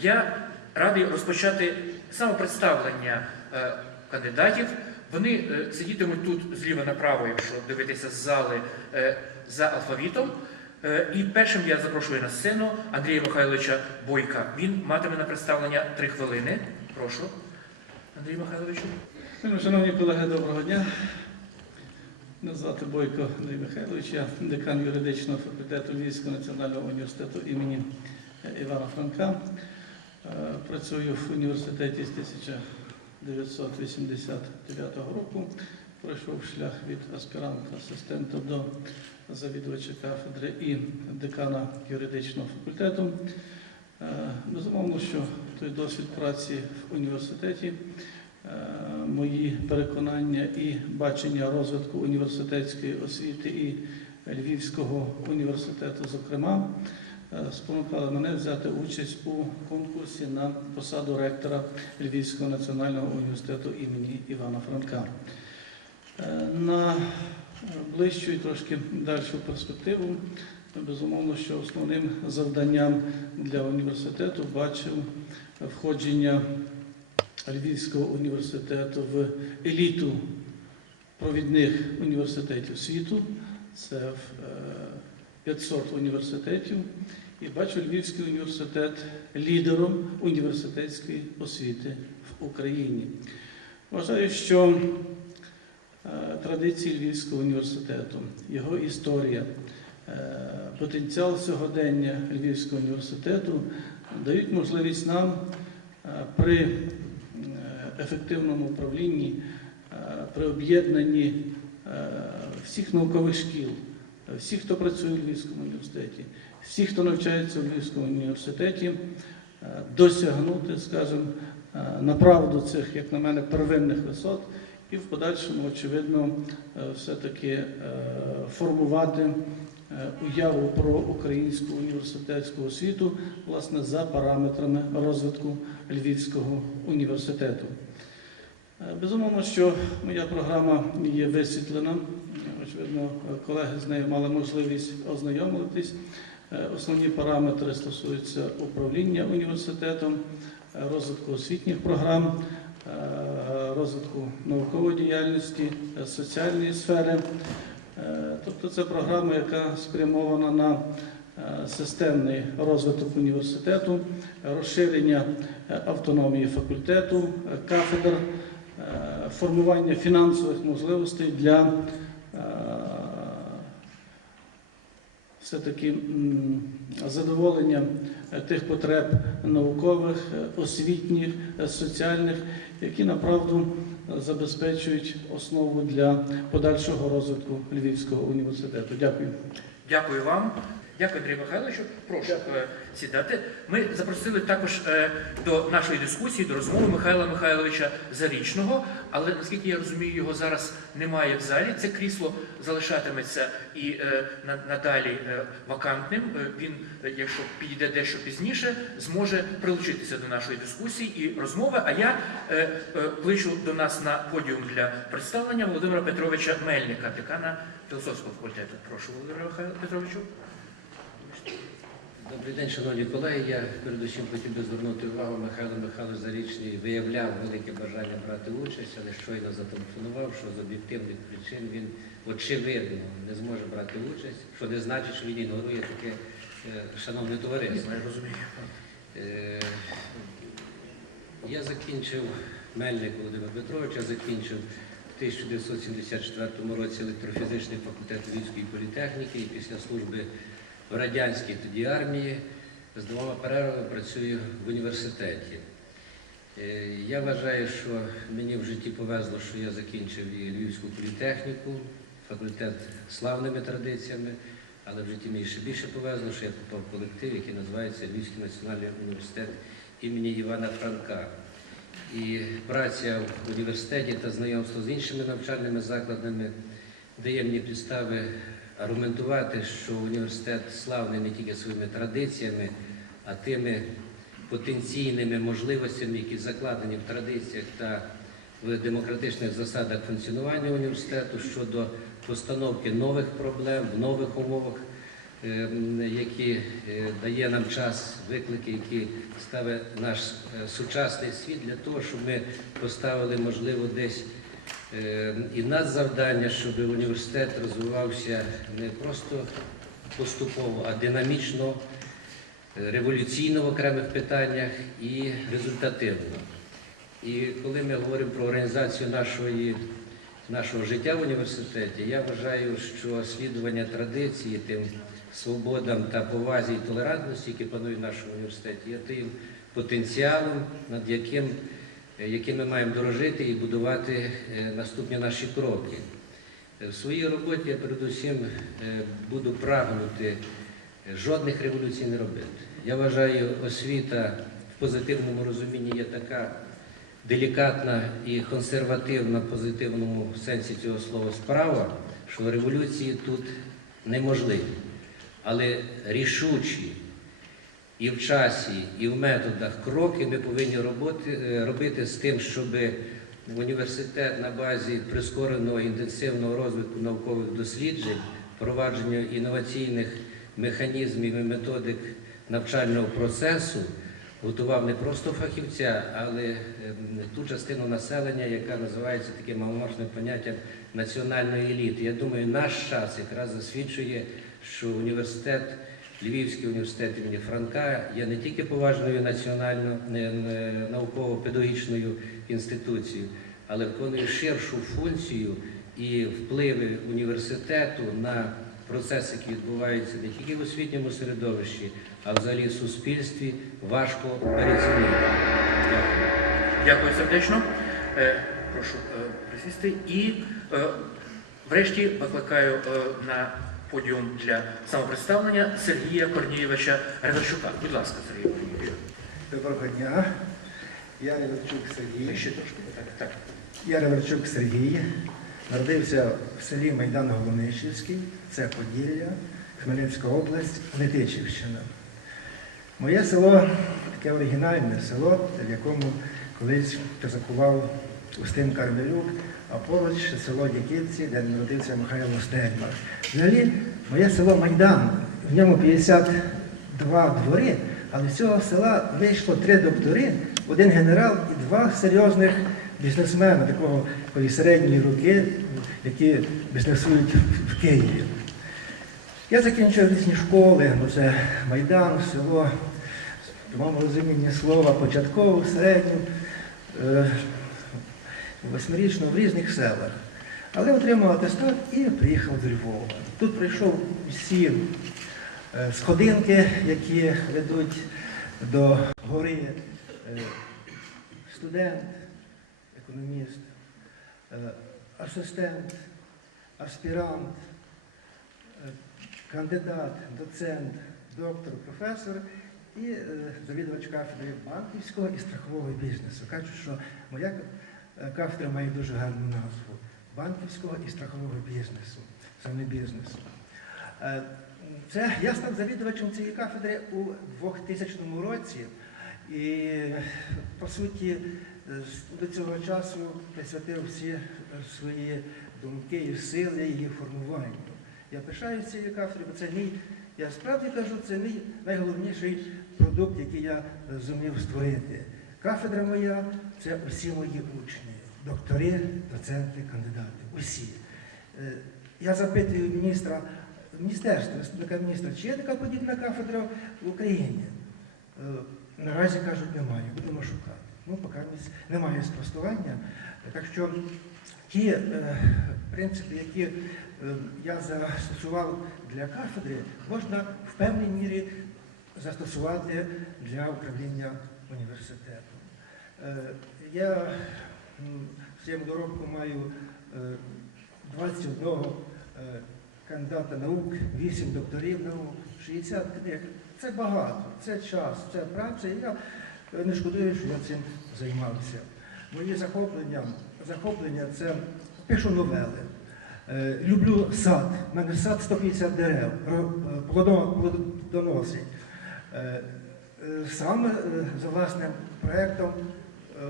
Я радий розпочати самопредставлення е, кандидатів. Вони е, сидітимуть тут зліва направо, якщо дивитися з зали е, за алфавітом. І першим я запрошую на сцену Андрія Михайловича Бойка. Він матиме на представлення три хвилини. Прошу, Андрій Михайловичу. Шановні колеги, доброго дня. Мене звати Бойко Андрій Михайлович, я декан юридичного факультету Львівського національного університету імені Івана Франка. Е, Працюю в університеті з 1989 року. Пройшов шлях від аспіранта асистента до завідувача кафедри і декана юридичного факультету. Е, Безумовно, що той досвід праці в університеті Е, мої переконання і бачення розвитку університетської освіти і Львівського університету, зокрема, спонукали мене взяти участь у конкурсі на посаду ректора Львівського національного університету імені Івана Франка. Е, На ближчу і трошки дальшу перспективу, безумовно, що основним завданням для університету бачив входження Львівського університету в еліту провідних університетів світу. Це е, 500 університетів. І бачу Львівський університет лідером університетської освіти в Україні. Вважаю, що е, традиції Львівського університету, його історія, е, потенціал сьогодення Львівського університету дають можливість нам е, при ефективному управлінні, при об'єднанні всіх наукових шкіл, всіх, хто працює у Львівському університеті, всіх, хто навчається у Львівському університеті, е, досягнути, скажімо, е, направду цих, як на мене, первинних висот, і в подальшому, очевидно, е, все-таки формувати уяву про українську університетську освіту власне за параметрами розвитку Львівського університету. Безумовно, що моя програма є висвітлена. Очевидно, колеги з нею мали можливість ознайомитись. Е, Основні параметри стосуються управління університетом, е, розвитку освітніх програм, е, розвитку наукової діяльності, соціальної сфери. Тобто це програма, яка спрямована на системний розвиток університету, розширення автономії факультету, кафедр, формування фінансових можливостей для е, все-таки задоволення е, тих потреб наукових, е, освітніх, е, соціальних, які направду забезпечують основу для подальшого розвитку Львівського університету. Дякую. Дякую вам. Дякую, Андрій Михайловичу. Прошу е, сідати. Ми запросили також е, до нашої дискусії, до розмови Михайла Михайловича Зарічного, але наскільки я розумію, його зараз немає в залі. Це крісло залишатиметься і е, надалі вакантним. Він, якщо підійде дещо пізніше, зможе прилучитися до нашої дискусії і розмови. А я кличу до нас на подіум для представлення Володимира Петровича Мельника, декана філософського факультету. Прошу, Володимира Петровичу. Добрий день, шановні колеги. Я передусім хотів би звернути увагу, Михайло Михайлович Зарічний виявляв велике бажання брати участь, але щойно зателефонував, що з об'єктивних причин він очевидно не зможе брати участь, що не значить, що він ігнорує таке е, шановне товариство. Я розумію. Е, Я закінчив Мельник Володимир Петрович, я закінчив в 1974 році електрофізичний факультет Львівської політехніки і після служби в радянській тоді армії з двома перервами працюю в університеті. Е, Я вважаю, що мені в житті повезло, що я закінчив і Львівську політехніку, факультет славними традиціями, але в житті мені ще більше повезло, що я попав в колектив, який називається Львівський національний університет імені Івана Франка. І праця в університеті та знайомство з іншими навчальними закладами дає мені підстави аргументувати, що університет славний не тільки своїми традиціями, а тими потенційними можливостями, які закладені в традиціях та в демократичних засадах функціонування університету щодо постановки нових проблем в нових умовах ем, які е, дає нам час, виклики, які ставить наш е, сучасний світ для того, щоб ми поставили, можливо, десь е, і надзавдання, щоб університет розвивався не просто поступово, а динамічно, е, революційно в окремих питаннях і результативно. І коли ми говоримо про організацію нашої, нашого життя в університеті, я вважаю, що слідування традиції, тим свободам та повазі і толерантності, які панують в нашому університеті, є тим потенціалом, над яким, яким ми маємо дорожити і будувати е, наступні наші кроки. Е, В своїй роботі я передусім е, буду прагнути е, жодних революцій не робити. Я вважаю, освіта в позитивному розумінні є така делікатна і консервативна в позитивному сенсі цього слова справа, що революції тут неможливі. Але рішучі і в часі, і в методах кроки ми повинні роботи, е, робити з тим, щоб університет на базі прискореного інтенсивного розвитку наукових досліджень, впровадження інноваційних механізмів і методик навчального процесу готував не просто фахівця, але ем, ту частину населення, яка називається таким аморфним поняттям національної еліти. Я думаю, наш час якраз засвідчує, що університет, Львівський університет імені Франка є не тільки поважною національно е, е, науково-педагогічною інституцією, але виконує ширшу функцію і впливи університету на процеси, які відбуваються не тільки в освітньому середовищі, а взагалі в суспільстві, важко переоцінити. Дякую. Дякую сердечно. Е, Прошу присісти. І врешті викликаю на подіум для самопредставлення Сергія Корнієвича Реверчука. Будь ласка, Сергій Корнієвич. Доброго дня. Я Реверчук Сергій. Ще трошки так. так. Я Реверчук Сергій. Народився в селі Майдан Голонищівський, це Поділля, Хмельницька область, Летичівщина. Моє село таке оригінальне село, в якому колись козакував Устин Кармелюк, а поруч село Дяківці, де народився Михайло Стельмах. Взагалі, моє село Майдан, в ньому 52 двори, але з цього села вийшло три доктори, один генерал і два серйозних бізнесмени такого середньої руки, які бізнесують в Києві. Я закінчив різні школи, ну це Майдан, село, в моєму розумінні слова, початкову, середню, восьмирічну в різних селах. Але отримав атестат і приїхав до Львова. Тут пройшов всі е, сходинки, які ведуть до гори е, студент, економіст, е, асистент, аспірант, кандидат, доцент, доктор, професор і завідувач кафедри банківського і страхового бізнесу. Кажуть, що моя кафедра має дуже гарну назву банківського і страхового бізнесу, саме бізнесу. Е, Це я став завідувачем цієї кафедри у 2000 році. І по суті до цього часу присвятив всі е, свої думки і сили її формуванню. Я пишаюся цією кафедрою, бо це мій, я справді кажу, це мій найголовніший продукт, який я е, зумів створити. Кафедра моя це усі мої учні, доктори, доценти, кандидати. Усі. Е, Я запитую міністра, міністерства, заступника міністра, чи є така подібна кафедра в Україні? Е, Наразі кажуть, немає, будемо шукати. Ну, поки немає спростування. Так що ті е, принципи, які я застосував для кафедри, можна в певній мірі застосувати для управління університетом. Е, я своєму доробку маю е, 21 е, кандидата наук, 8 докторів наук, 60 книг. Це багато, це час, це праця. І я е, не шкодую, що я цим займався. Мої захоплення, захоплення це пишу новели. Е, Люблю сад. У мене сад 150 дерев, е, плодоносить. Е, е, Сам е, за власним проєктом е,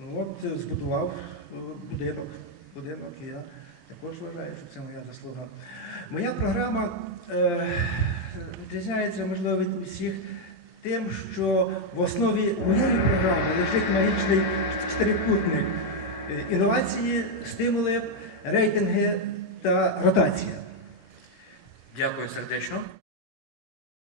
ну, от, е, збудував е, будинок. будинок, і я також вважаю, що це моя заслуга. Моя програма е, відрізняється, можливо, від усіх тим, що в основі моєї програми лежить магічний чотирикутник інновації, стимули, рейтинги та ротація. Дякую сердечно.